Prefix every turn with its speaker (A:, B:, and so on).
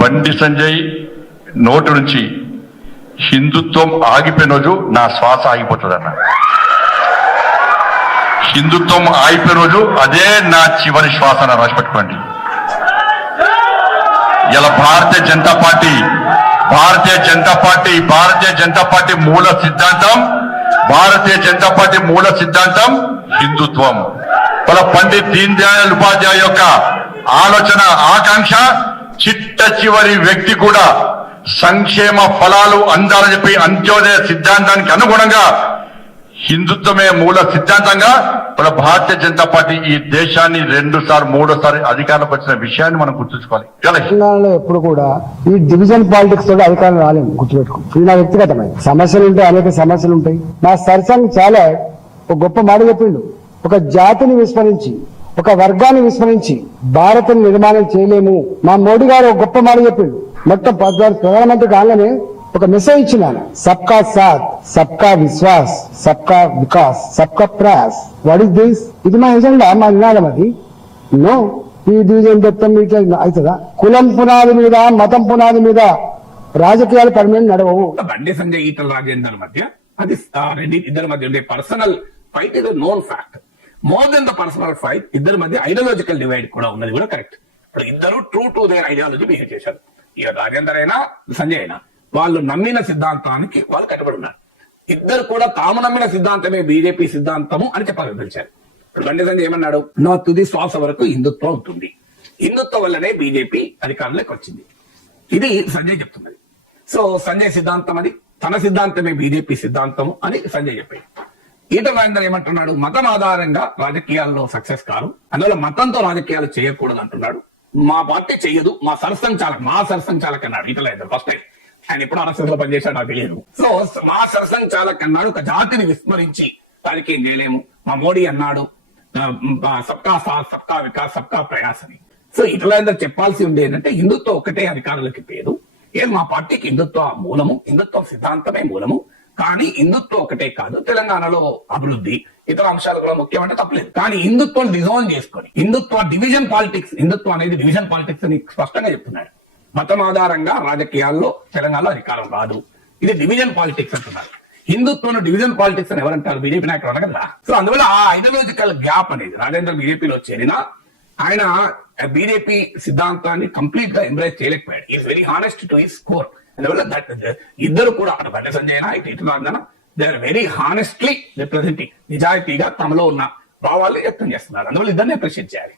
A: బండి సంజయ్ నోటి నుంచి హిందుత్వం ఆగిపోయిన రోజు నా శ్వాస ఆగిపోతుందన్న. హిందుత్వం ఆగిపోయిన రోజు అదే నా చివరి శ్వాస రాసిపెట్టుకోండి ఇలా Bharatiya Janata Party Bharatiya Janata Party Bharatiya Janata Party మూల సిద్ధాంతం భారతీయ జనతా పార్టీ మూల సిద్ధాంతం హిందుత్వం. వాళ్ళ పండిత్ దీన్ దయాళ్ ఉపాధ్యాయ యొక్క ఆలోచన ఆకాంక్ష చిట్ట చివరి వ్యక్తి కూడా సంక్షేమ ఫలాలు అందాలని చెప్పి అంత్యోదయ సిద్ధాంతానికి అనుగుణంగా హిందుత్వమే మూల సిద్ధాంతంగా మన భారతీయ జనతా పార్టీ ఈ దేశాన్ని రెండు సార్లు మూడోసారి అధికారంలోకి వచ్చిన విషయాన్ని మనం గుర్తుంచుకోవాలి. చాలా
B: తెలంగాణలో ఎప్పుడు కూడా ఈ డివిజన్ పాలిటిక్స్ తోటి అధికారం రాలేము గుర్తుపెట్టుకో. ఇది నా వ్యక్తిగతమైన సమస్యలు ఉంటాయి అనేక సమస్యలు ఉంటాయి నా సరసంగ్ చాలా ఒక గొప్ప మాట చెప్పిండు. ఒక జాతిని విస్మరించి ఒక వర్గాన్ని విస్మరించి భారత నిర్మాణం చేయలేము. మా మోడీ గారు ఒక గొప్ప మాట చెప్పిండు. మొత్తం పద్నాలుగు ప్రధానమంత్రి కాలనే ఒక మెసేజ్ ఇచ్చిన సబ్కా సాత్ సబ్కా విశ్వాస్ సబ్కా వికాస్ సబ్కా ప్రయాస్. వాట్ ఇస్ దిస్ ఇది మా ఎజెండా మా నినాదం అది. నో ఈ డివిజన్ దత్తం ఇట్లా అవుతుందా? కులం పునాది మీద మతం పునాది మీద రాజకీయాలు పర్మనెంట్ నడవవు.
C: బండి సంజయ్ ఈటల రాజేందర్ మధ్య అది ఇద్దరి మధ్య ఉండే personal fight is known fact more than the personal fight ఇద్దరి మధ్య ఐడియాలజికల్ డివైడ్ కూడా ఉన్నది కూడా కరెక్ట్ ఇప్పుడు ఇద్దరు true to their ideology behave చేశారు. ఇక రాజేందర్ అయినా సంజయ్ అయినా వాళ్ళు నమ్మిన సిద్ధాంతానికి వాళ్ళు కట్టుబడి ఉన్నారు. ఇద్దరు కూడా తాము నమ్మిన సిద్ధాంతమే బీజేపీ సిద్ధాంతము అని చెప్పగలిపించారు ఇప్పుడు బండి సంజయ్ ఏమన్నాడు? నా తుది శ్వాస వరకు హిందుత్వం ఉంటుంది. హిందుత్వం వల్లనే బీజేపీ అధికారంలోకి వచ్చింది. ఇది సంజయ్ చెప్తున్నది. సో సంజయ్ సిద్ధాంతం అది తన సిద్ధాంతమే బీజేపీ సిద్ధాంతము అని సంజయ్ చెప్పాడు. ఈటల రాజేందర్ ఏమంటున్నాడు? మతం ఆధారంగా రాజకీయాల్లో సక్సెస్ కారు అందువల్ల మతంతో రాజకీయాలు చేయకూడదు అంటున్నాడు మా పార్టీ చెయ్యదు మా సరసంచాలక్ మా సరసంచాలక్ అన్నాడు ఈటల రాజేందర్ ఫస్ట్ టైం ఆయన ఎప్పుడు ఆర్ఎస్ఎస్లో పనిచేశాడు నాకు తెలియదు. సో మా సరసంచాలక్ అన్నాడు ఒక జాతిని విస్మరించి రాజకీయం చేయలేము మా మోడీ అన్నాడు సబ్కా సాత్ సబ్కా వికాస్ సబ్కా ప్రయాస్ అని. సో ఇట్లా చెప్పాల్సి ఉంది ఏంటంటే హిందుత్వం ఒకటే అధికారులకి పేరు. ఏది మా పార్టీకి హిందుత్వ మూలము హిందుత్వ సిద్ధాంతమే మూలము. కానీ హిందుత్వం ఒకటే కాదు తెలంగాణలో అభివృద్ధి. ఇతర అంశాలు కూడా ముఖ్యమంటే తప్పలేదు. కానీ హిందుత్వం డిజోన్ చేసుకొని హిందుత్వ డివిజన్ పాలిటిక్స్ హిందుత్వం అనేది డివిజన్ పాలిటిక్స్ అని స్పష్టంగా చెప్తున్నాడు. మతం ఆధారంగా రాజకీయాల్లో తెలంగాణలో అధికారం రాదు. ఇది డివిజన్ పాలిటిక్స్ అంటున్నారు. హిందుత్వం డివిజన్ పాలిటిక్స్ అని ఎవరంటారు? బీజేపీ నాయకులు అనగదా సో అందువల్ల ఆ ఐడియాలజికల్ గ్యాప్ అనేది రాజేంద్ర బీజేపీలో చేరిన ఆయన బీజేపీ సిద్ధాంతాన్ని కంప్లీట్గా ఎంబ్రేస్ చేయలేకపోయాడు. Is very honest to his core అందువల్ల దట్ ఇద్దరు కూడా అటు బండి సంజయ్ ఇటు ఇటు రాజన they are very honestly representing నిజాయితీగా తమలో ఉన్న భావాలు వ్యక్తం చేస్తున్నారు. అందువల్ల ఇద్దరిని అప్రిషియేట్ చేయాలి.